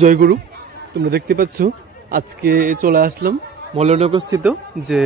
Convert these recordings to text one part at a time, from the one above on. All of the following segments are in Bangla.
জয়গুরু। তোমরা দেখতে পাচ্ছ আজকে চলে আসলাম মল্লনগরস্থিত যে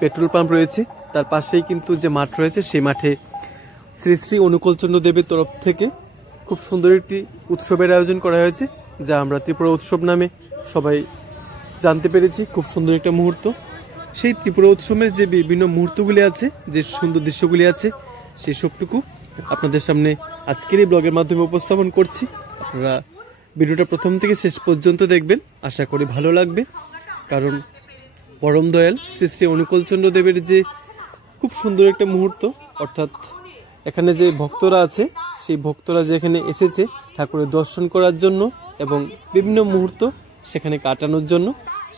পেট্রোল পাম্প রয়েছে তার পাশেই কিন্তু যে মাঠ রয়েছে সেই মাঠে শ্রী শ্রী অনুকূলচন্দ্র দেবের তরফ থেকে খুব সুন্দর একটি উৎসবের আয়োজন করা হয়েছে, যা আমরা ত্রিপুরা উৎসব নামে সবাই জানতে পেরেছি। খুব সুন্দর একটা মুহূর্ত। সেই ত্রিপুরা উৎসবের যে বিভিন্ন মুহূর্তগুলি আছে, যে সুন্দর দৃশ্যগুলি আছে, সেই সবটুকু আপনাদের সামনে আজকের এই ব্লগের মাধ্যমে উপস্থাপন করছি। আপনারা ভিডিওটা প্রথম থেকে শেষ পর্যন্ত দেখবেন, আশা করি ভালো লাগবে। কারণ পরম দয়াল শ্রী শ্রী অনুকূলচন্দ্র দেবের যে খুব সুন্দর একটা মুহূর্ত, অর্থাৎ এখানে যে ভক্তরা আছে সেই ভক্তরা যে এখানে এসেছে ঠাকুরের দর্শন করার জন্য এবং বিভিন্ন মুহূর্ত সেখানে কাটানোর জন্য,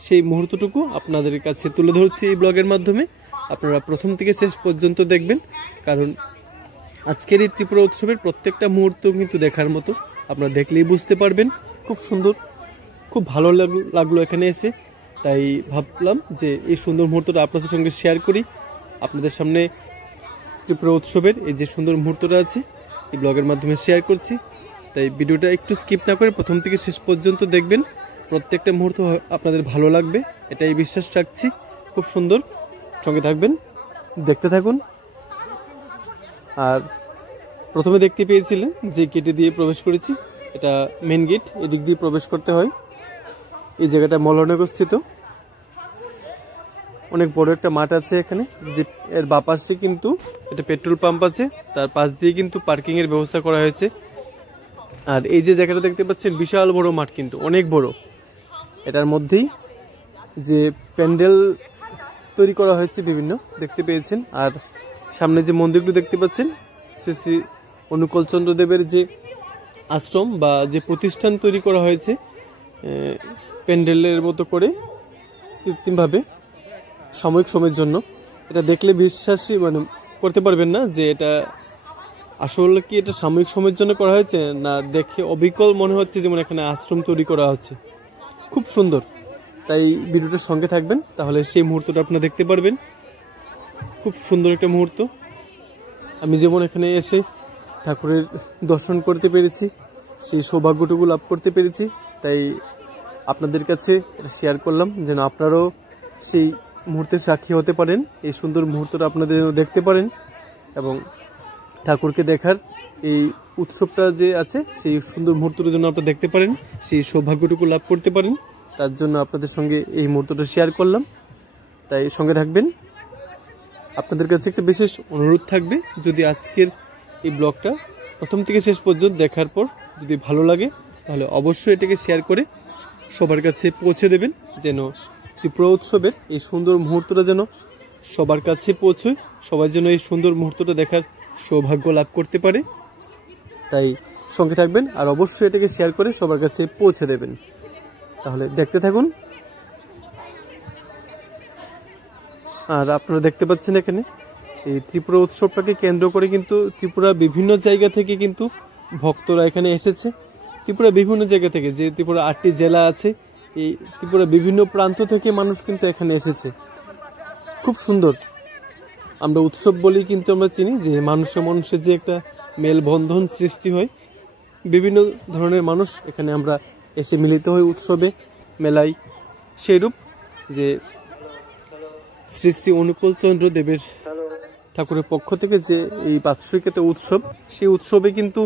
সেই মুহূর্তটুকু আপনাদের কাছে তুলে ধরছি এই ব্লগের মাধ্যমে। আপনারা প্রথম থেকে শেষ পর্যন্ত দেখবেন, কারণ আজকের এই ত্রিপুরা উৎসবের প্রত্যেকটা মুহূর্ত কিন্তু দেখার মতো। আপনারা দেখলেই বুঝতে পারবেন। খুব সুন্দর, খুব ভালো লাগলো এখানে এসে। তাই ভাবলাম যে এই সুন্দর মুহূর্তটা আপনাদের সঙ্গে শেয়ার করি। আপনাদের সামনে ত্রিপুরা উৎসবের এই যে সুন্দর মুহূর্তটা আছে এই ব্লগের মাধ্যমে শেয়ার করছি। তাই ভিডিওটা একটু স্কিপ না করে প্রথম থেকে শেষ পর্যন্ত দেখবেন। প্রত্যেকটা মুহূর্ত আপনাদের ভালো লাগবে, এটাই বিশ্বাস রাখছি। খুব সুন্দর, সঙ্গে থাকবেন, দেখতে থাকুন। আর প্রথমে দেখতে পেয়েছিলেন যে গেটে দিয়ে প্রবেশ করেছি, এটা মেন গেট, এদিক দিয়ে প্রবেশ করতে হয়। এই জায়গাটা মল্লনগর স্থিত। অনেক বড় একটা মাঠ আছে এখানে, যে এর বাপাশে কিন্তু একটা পেট্রোল পাম্প আছে, তার পাশ দিয়ে কিন্তু পার্কিং এর ব্যবস্থা করা হয়েছে। আর এই যে জায়গাটা দেখতে পাচ্ছেন বিশাল বড় মাঠ, কিন্তু অনেক বড়। এটার মধ্যেই যে প্যান্ডেল তৈরি করা হয়েছে বিভিন্ন, দেখতে পেয়েছেন। আর সামনে যে মন্দিরগুলো দেখতে পাচ্ছেন, শ্রী শ্রী অনুকূলচন্দ্র দেবের যে আশ্রম বা যে প্রতিষ্ঠান তৈরি করা হয়েছে প্যান্ডেলের মতো করে কৃত্রিমভাবে সাময়িক সময়ের জন্য। এটা দেখলে বিশ্বাসই করতে পারবেন না যে এটা আসলে কি এটা সাময়িক সময়ের জন্য করা হয়েছে, না দেখে অবিকল মনে হচ্ছে যেমন এখানে আশ্রম তৈরি করা হচ্ছে। খুব সুন্দর। তাই ভিডিওটার সঙ্গে থাকবেন, তাহলে সেই মুহূর্তটা আপনারা দেখতে পারবেন। খুব সুন্দর একটা মুহূর্ত। আমি যেমন এখানে এসে ঠাকুরের দর্শন করতে পেরেছি, সেই সৌভাগ্যটুকু লাভ করতে পেরেছি, তাই আপনাদের কাছে শেয়ার করলাম যেন আপনারাও সেই মুহূর্তের সাক্ষী হতে পারেন, এই সুন্দর মুহূর্তটা আপনাদের দেখতে পারেন এবং ঠাকুরকে দেখার এই উৎসবটা যে আছে সেই সুন্দর মুহূর্তটা যেন আপনারা দেখতে পারেন, সেই সৌভাগ্যটুকু লাভ করতে পারেন। তার জন্য আপনাদের সঙ্গে এই মুহূর্তটা শেয়ার করলাম। তাই সঙ্গে থাকবেন। আপনাদের কাছে একটা বিশেষ অনুরোধ থাকবে, যদি আজকের এই ব্লগটা প্রথম থেকে শেষ পর্যন্ত দেখার পর যদি ভালো লাগে, তাহলে অবশ্যই এটাকে শেয়ার করে সবার কাছে পৌঁছে দেবেন, যেন ত্রিপুরা উৎসবের এই সুন্দর মুহূর্তটা যেন সবার কাছে পৌঁছয়, সবাই যেন এই সুন্দর মুহূর্তটা দেখার সৌভাগ্য লাভ করতে পারে। তাই সঙ্গে থাকবেন আর অবশ্যই এটাকে শেয়ার করে সবার কাছে পৌঁছে দেবেন। তাহলে দেখতে থাকুন। আর আপনারা দেখতে পাচ্ছেন এখানে এই ত্রিপুরা উৎসবটাকে কেন্দ্র করে কিন্তু ত্রিপুরা বিভিন্ন জায়গা থেকে কিন্তু ভক্তরা এখানে এসেছে। ত্রিপুরা বিভিন্ন জায়গা থেকে, যে ত্রিপুরা 8টি জেলা আছে, এই ত্রিপুরা বিভিন্ন প্রান্ত থেকে মানুষ কিন্তু এখানে এসেছে। খুব সুন্দর। আমরা উৎসব বলি কিন্তু আমরা চিনি যে মানুষের যে একটা মেলবন্ধন সৃষ্টি হয়, বিভিন্ন ধরনের মানুষ এখানে আমরা এসে মিলিত হই উৎসবে, মেলায়। সেইরূপ যে শ্রী শ্রী অনুকূলচন্দ্র দেবের ঠাকুরের পক্ষ থেকে যে এই বাৎসরিক একটা উৎসব, সেই উৎসবে কিন্তু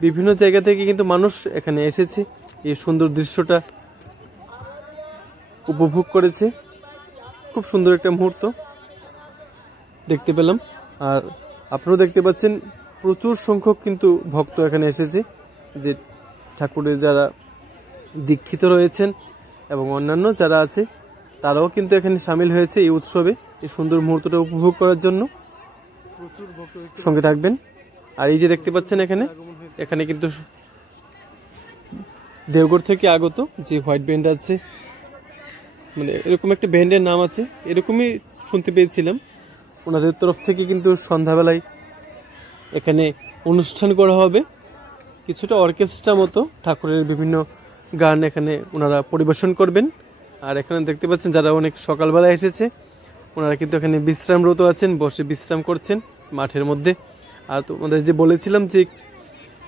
বিভিন্ন জায়গা থেকে কিন্তু মানুষ এখানে এসেছে, এই সুন্দর দৃশ্যটা উপভোগ করেছে। খুব সুন্দর একটা মুহূর্ত দেখতে পেলাম। আর আপনারাও দেখতে পাচ্ছেন প্রচুর সংখ্যক কিন্তু ভক্ত এখানে এসেছে, যে ঠাকুরের যারা দীক্ষিত রয়েছেন এবং অন্যান্য যারা আছে তারাও কিন্তু এখানে সামিল হয়েছে এই উৎসবে, এই সুন্দর মুহূর্তটা উপভোগ করার জন্য। সঙ্গে থাকবেন। আর এই যে দেখতে পাচ্ছেন এখানে কিন্তু দেওঘর থেকে আগত যে হোয়াইট ব্যান্ড আছে, মানে এরকম একটা ব্যান্ডের নাম আছে, এরকমই শুনতে পেয়েছিলাম। ওনাদের তরফ থেকে কিন্তু সন্ধ্যাবেলায় এখানে অনুষ্ঠান করা হবে, কিছুটা অর্কেস্ট্রা মতো, ঠাকুরের বিভিন্ন গান এখানে ওনারা পরিবেশন করবেন। আর এখানে দেখতে পাচ্ছেন যারা অনেক সকালবেলা এসেছে, ওনারা কিন্তু এখানে বিশ্রামরত আছেন, বসে বিশ্রাম করছেন মাঠের মধ্যে। আর তোমাদের যে বলেছিলাম যে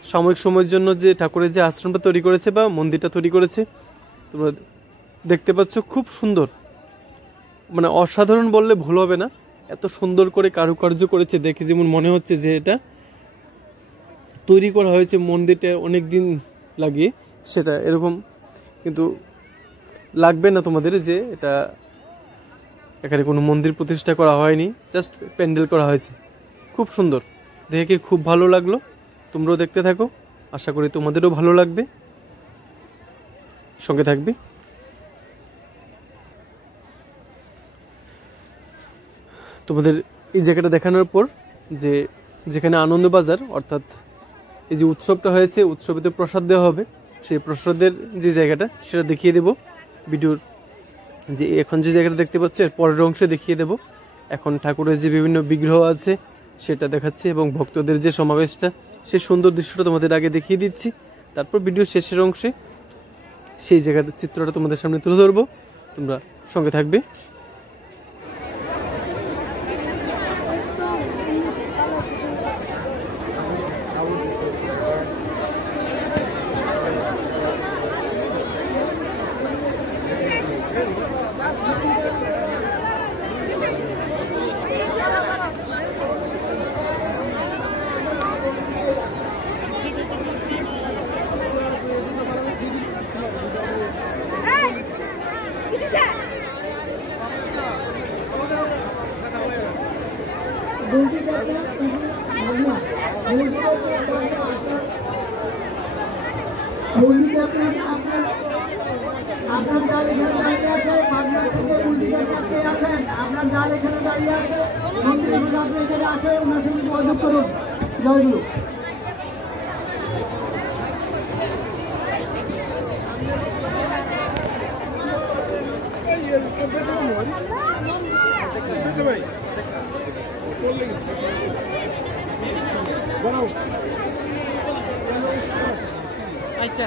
সাময়িক সময়ের জন্য যে ঠাকুরের যে আশ্রমটা তৈরি করেছে বা মন্দিরটা তৈরি করেছে, তোমরা দেখতে পাচ্ছ খুব সুন্দর, মানে অসাধারণ বললে ভুল হবে না, এত সুন্দর করে কারুকার্য করেছে দেখে যেমন মনে হচ্ছে যে এটা তৈরি করা হয়েছে মন্দিরটা অনেক দিন লাগিয়ে, সেটা এরকম কিন্তু লাগবে না তোমাদের যে এটা এখানে কোনো মন্দির প্রতিষ্ঠা করা হয়নি, জাস্ট প্যান্ডেল করা হয়েছে। খুব সুন্দর, দেখে খুব ভালো লাগলো। তোমরাও দেখতে থাকো, আশা করি তোমাদেরও ভালো লাগবে, সঙ্গে থাকবে। তোমাদের এই জায়গাটা দেখানোর পর যে যেখানে আনন্দবাজার অর্থাৎ এই যে উৎসবটা হয়েছে, উৎসবে তো প্রসাদ দেওয়া হবে, সেই প্রসাদের যে জায়গাটা সেটা দেখিয়ে দেব ভিডিওর, যে এখন যে জায়গাটা দেখতে পাচ্ছ এর পরের অংশে দেখিয়ে দেব। এখন ঠাকুরের যে বিভিন্ন বিগ্রহ আছে সেটা দেখাচ্ছি এবং ভক্তদের যে সমাবেশটা, সেই সুন্দর দৃশ্যটা তোমাদের আগে দেখিয়ে দিচ্ছি। তারপর ভিডিও শেষের অংশে সেই জায়গার চিত্রটা তোমাদের সামনে তুলে ধরবো, তোমরা সঙ্গে থাকবে। আপনার জাল এখানে দাঁড়িয়ে আছে, পাবনা থেকে উল্টিঘাট কাছে আছেন, আপনার জাল এখানে দাঁড়িয়ে আছে, মন্ত্রী আপনি এখানে আসে, ওনার সঙ্গে যোগাযোগ করুন। জয়গুরু। আচ্ছা,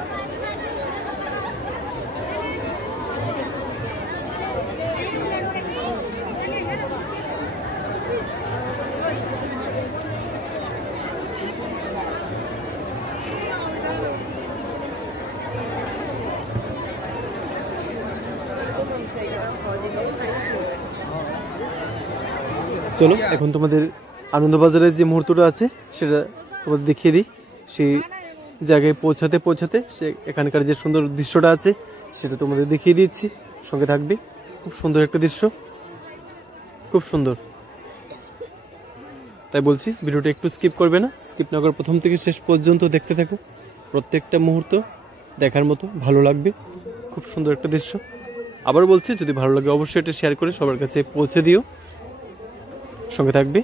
চলো এখন তোমাদের আনন্দবাজারের যে মুহূর্তটা আছে সেটা তোমাদের দেখিয়ে দিই। সেই জায়গায় পৌঁছাতে পৌঁছাতে সে এখানকার যে সুন্দর দৃশ্যটা আছে সেটা তোমাদের দেখিয়ে দিচ্ছি, সঙ্গে থাকবে। খুব সুন্দর একটা দৃশ্য, খুব সুন্দর, তাই বলছি ভিডিওটা একটু স্কিপ করবে না, স্কিপ না করে প্রথম থেকে শেষ পর্যন্ত দেখতে থাকো। প্রত্যেকটা মুহূর্ত দেখার মতো, ভালো লাগবে, খুব সুন্দর একটা দৃশ্য। আবার বলছি, যদি ভালো লাগে অবশ্যই এটা শেয়ার করে সবার কাছে পৌঁছে দিও, সঙ্গে থাকবে।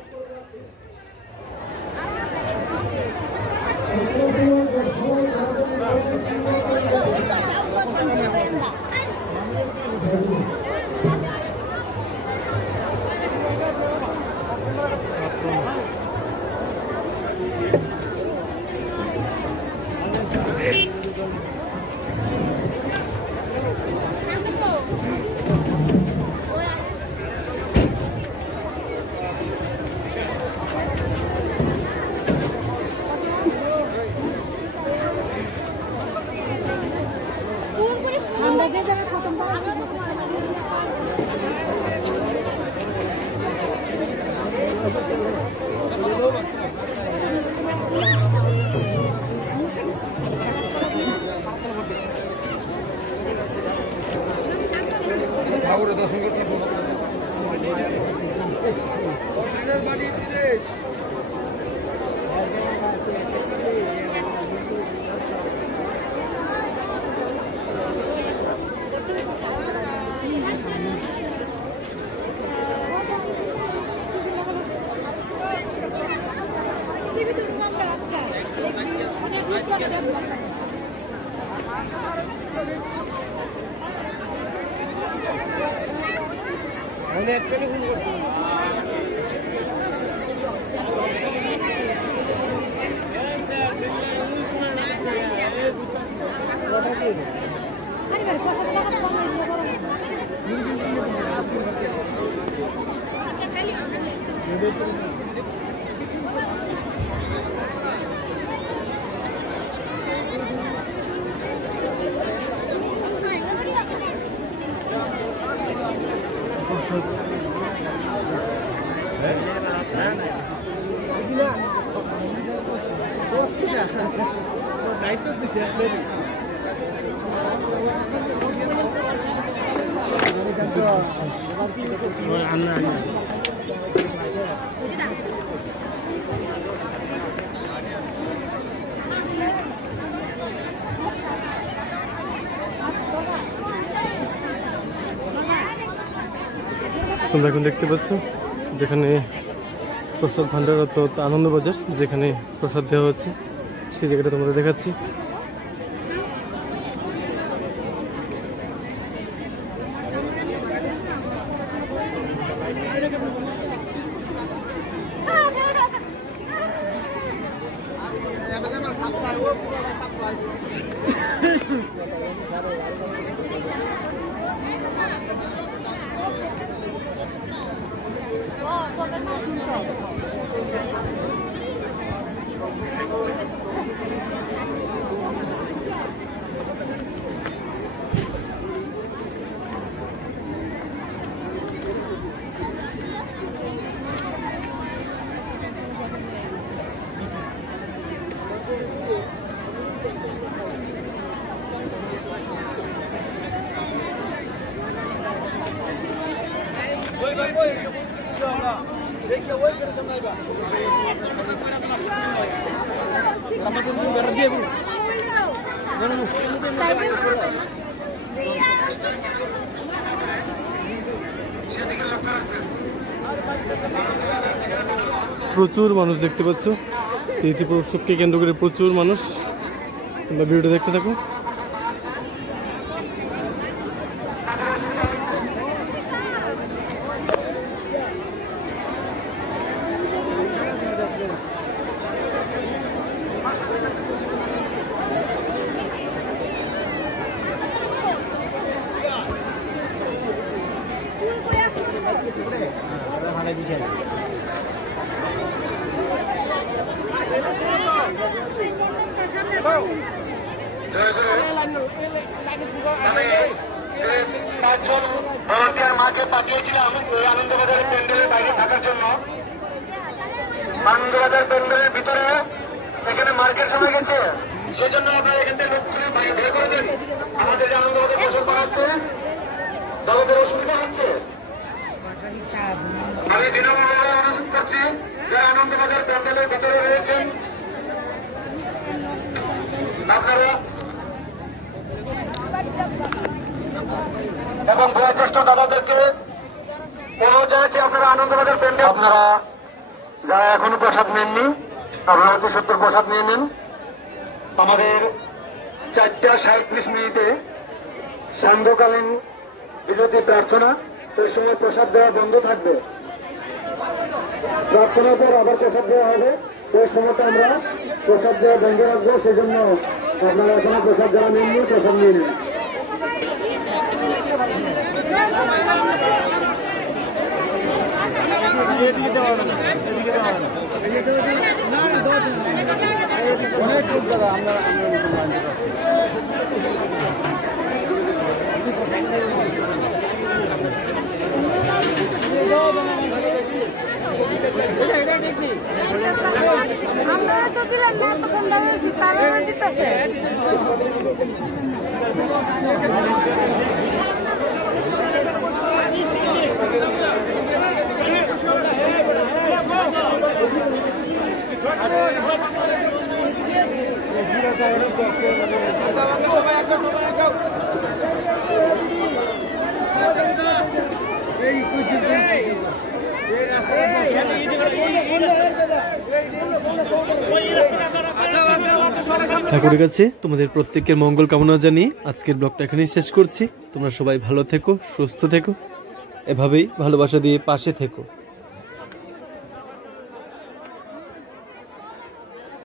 তোমরা এখন দেখতে পাচ্ছ যেখানে প্রসাদ ভান্ডার অর্থাৎ আনন্দবাজার, যেখানে প্রসাদ দেওয়া হচ্ছে সেই জায়গাটা তোমরা দেখাচ্ছি। প্রচুর মানুষ দেখতে পাচ্ছ, এই ত্রিপুরা উৎসবকে কেন্দ্র করে প্রচুর মানুষ। তোমরা ভিডিওটা দেখতে থাকো। আমি 5 জন ভলান্টিয়ার মাকে পাঠিয়েছিলাম এই আনন্দবাজারের প্যান্ডেলের বাইরে থাকার জন্য। আনন্দবাজার প্যান্ডেলের ভিতরে এখানে মার্কেট জমে গেছে, সেজন্য আপনারা এখান থেকে লোক করে বাইরে বের করে দেন। আমাদের যে আনন্দবাজার ফসল করা হচ্ছে তাদের অসুবিধা হচ্ছে। আমি বিনম্রভাবে অনুরোধ করছি যারা আনন্দবাজার প্যান্ডেলের ভিতরে রয়েছেন আপনারা এবং বয়োজ্যেষ্ঠ দাদাদেরকে অনুরোধ জানাচ্ছি আপনারা আনন্দবাজার প্যান্ডেল আপনারা যারা এখনো প্রসাদ নেননি আপনারা অতি সত্তর প্রসাদ নিয়ে নেন। আমাদের 4:37 সান্ধ্যকালীন বিরতি প্রার্থনা, সেই সময় প্রসাদ দেওয়া বন্ধ থাকবে। প্রার্থনার পর আবার প্রসাদ দেওয়া হবে, সেই সময়টা আমরা প্রসাদ দেওয়া বন্ধ রাখবো। সেই জন্য আপনারা এখনো প্রসাদ যারা নেননি প্রসাদ নিয়ে নিন। অনেক লোক যারা আমরা তো দিলেন না, তখন তারা দিতেছে। ঠাকুরের কাছে তোমাদের প্রত্যেকের মঙ্গল কামনা জানিয়ে আজকের ব্লগটা এখানেই শেষ করছি। তোমরা সবাই ভালো থেকো, সুস্থ থেকো, এভাবেই ভালোবাসা দিয়ে পাশে থেকো।